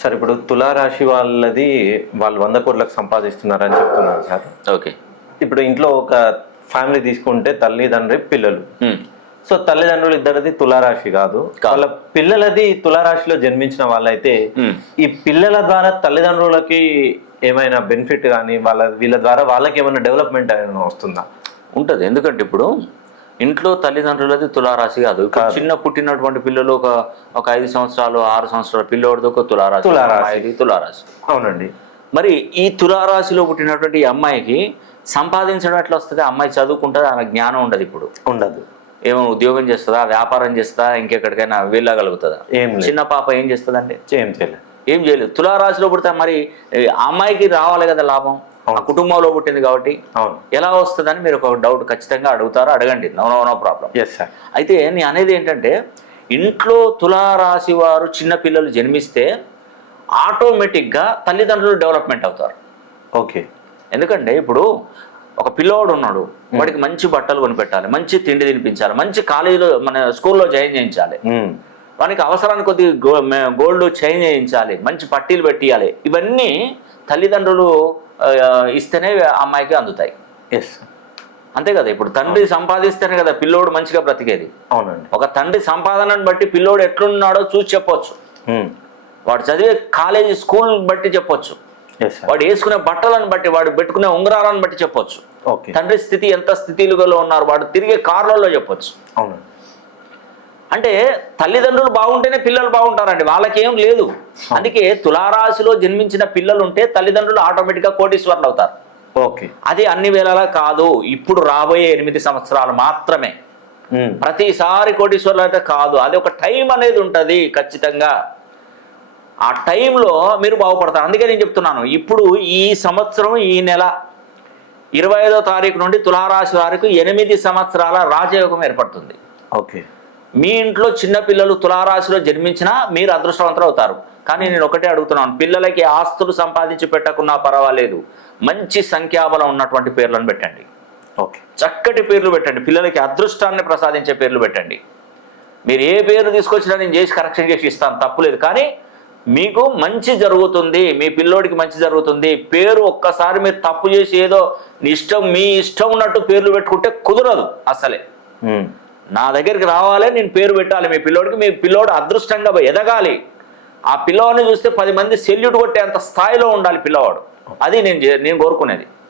Sir ఇప్పుడు తులారాశి వాళ్ళది వాళ్ళు 100 కోట్లకు సంపాదిస్తున్నారని చెప్తున్నారు సార్. ఓకే. ఇప్పుడు ఇంట్లో ఒక ఫ్యామిలీ తీసుకుంటే తల్లిదండ్రి పిల్లలు. సో తల్లిదండ్రులు ఇద్దరిది తులారాశి కాదు, వాళ్ళ పిల్లలది తులారాశిలో జన్మించిన వాళ్ళైతే ఈ పిల్లల ద్వారా తల్లిదండ్రులకి ఏమైనా బెనిఫిట్ కానీ వీళ్ళ ద్వారా వాళ్ళకి ఏమైనా డెవలప్మెంట్ ఏమైనా వస్తుందా? ఉంటుంది. ఎందుకంటే ఇప్పుడు ఇంట్లో తల్లిదండ్రులది తులారాశి కాదు. చిన్న పుట్టినటువంటి పిల్లలు ఒక 5 సంవత్సరాలు 6 సంవత్సరాల పిల్లోడిది ఒక తులారాశి. అవునండి. మరి ఈ తులారాశిలో పుట్టినటువంటి ఈ అమ్మాయికి సంపాదించడం ఎట్లా వస్తుంది? అమ్మాయి చదువుకుంటుంది, ఆమె జ్ఞానం ఉండదు. ఇప్పుడు ఉండదు. ఏమో ఉద్యోగం చేస్తుందా, వ్యాపారం చేస్తుందా, ఇంకెక్కడికైనా వెళ్ళగలుగుతుందా? చిన్న పాప ఏం చేస్తుందండి? ఏం చేయలేదు. తులారాశిలో పుడితే మరి ఆ అమ్మాయికి రావాలి కదా లాభం, ఆ కుటుంబంలో పుట్టింది కాబట్టి. ఎలా వస్తుందని మీరు ఒక డౌట్ ఖచ్చితంగా అడుగుతారో అడగండి. No problem. అయితే నేను అనేది ఏంటంటే, ఇంట్లో తులారాశి వారు చిన్న పిల్లలు జన్మిస్తే ఆటోమేటిక్గా తల్లిదండ్రులు డెవలప్మెంట్ అవుతారు. ఓకే. ఎందుకంటే ఇప్పుడు ఒక పిల్లోడు ఉన్నాడు, వాడికి మంచి బట్టలు కొనిపెట్టాలి, మంచి తిండి తినిపించాలి, మంచి కాలేజీలో మన స్కూల్లో జాయిన్ చేయించాలి, వానికి అవసరానికి కొద్ది గోల్డ్ చైన్ చేయించాలి, మంచి పట్టీలు పెట్టియాలి. ఇవన్నీ తల్లిదండ్రులు ఇస్తేనే అమ్మాయికి అందుతాయి. అంతే కదా. ఇప్పుడు తండ్రి సంపాదిస్తేనే కదా పిల్లోడు మంచిగా బ్రతికేది. అవునండి. ఒక తండ్రి సంపాదనను బట్టి పిల్లోడు ఎట్లున్నాడో చూసి చెప్పొచ్చు. వాడు చదివే కాలేజీ స్కూల్ బట్టి చెప్పొచ్చు. వాడు వేసుకునే బట్టలను బట్టి, వాడు పెట్టుకునే ఉంగరాలను బట్టి చెప్పొచ్చు. తండ్రి స్థితి ఎంత స్థితిలో ఉన్నారు, వాడు తిరిగే కార్లలో చెప్పొచ్చు. అవునండి. అంటే తల్లిదండ్రులు బాగుంటేనే పిల్లలు బాగుంటారండి, వాళ్ళకేం లేదు. అందుకే తులారాశిలో జన్మించిన పిల్లలు ఉంటే తల్లిదండ్రులు ఆటోమేటిక్గా కోటీశ్వర్లు అవుతారు. ఓకే. అది అన్ని వేళలా కాదు, ఇప్పుడు రాబోయే 8 సంవత్సరాలు మాత్రమే. ప్రతిసారి కోటీశ్వర్లు అయితే కాదు. అది ఒక టైం అనేది ఉంటుంది ఖచ్చితంగా. ఆ టైంలో మీరు బాగుపడతారు. అందుకే నేను చెప్తున్నాను, ఇప్పుడు ఈ సంవత్సరం ఈ నెల 25వ తారీఖు నుండి తులారాశి వారికి 8 సంవత్సరాల రాజయోగం ఏర్పడుతుంది. ఓకే. మీ ఇంట్లో చిన్నపిల్లలు తులారాశిలో జన్మించినా మీరు అదృష్టవంతులు అవుతారు. కానీ నేను ఒకటే అడుగుతున్నాను, పిల్లలకి ఆస్తులు సంపాదించి పెట్టకున్నా పర్వాలేదు, మంచి సంఖ్యాబలం ఉన్నటువంటి పేర్లను పెట్టండి. ఓకే. చక్కటి పేర్లు పెట్టండి, పిల్లలకి అదృష్టాన్ని ప్రసాదించే పేర్లు పెట్టండి. మీరు ఏ పేరు తీసుకొచ్చినా నేను చేసి కరెక్షన్ చేసి ఇస్తాను, తప్పులేదు. కానీ మీకు మంచి జరుగుతుంది, మీ పిల్లోడికి మంచి జరుగుతుంది. పేరు ఒక్కసారి మీరు తప్పు చేసి ఏదో మీ ఇష్టం ఉన్నట్టు పేర్లు పెట్టుకుంటే కుదరదు అసలే. నా దగ్గరికి రావాలి, నేను పేరు పెట్టాలి మీ పిల్లోడికి. మీ పిల్లోడు అదృష్టంగా ఎదగాలి. ఆ పిల్లవాడిని చూస్తే 10 మంది సెల్యూట్ కొట్టే అంత స్థాయిలో ఉండాలి పిల్లవాడు. అది నేను కోరుకునేది.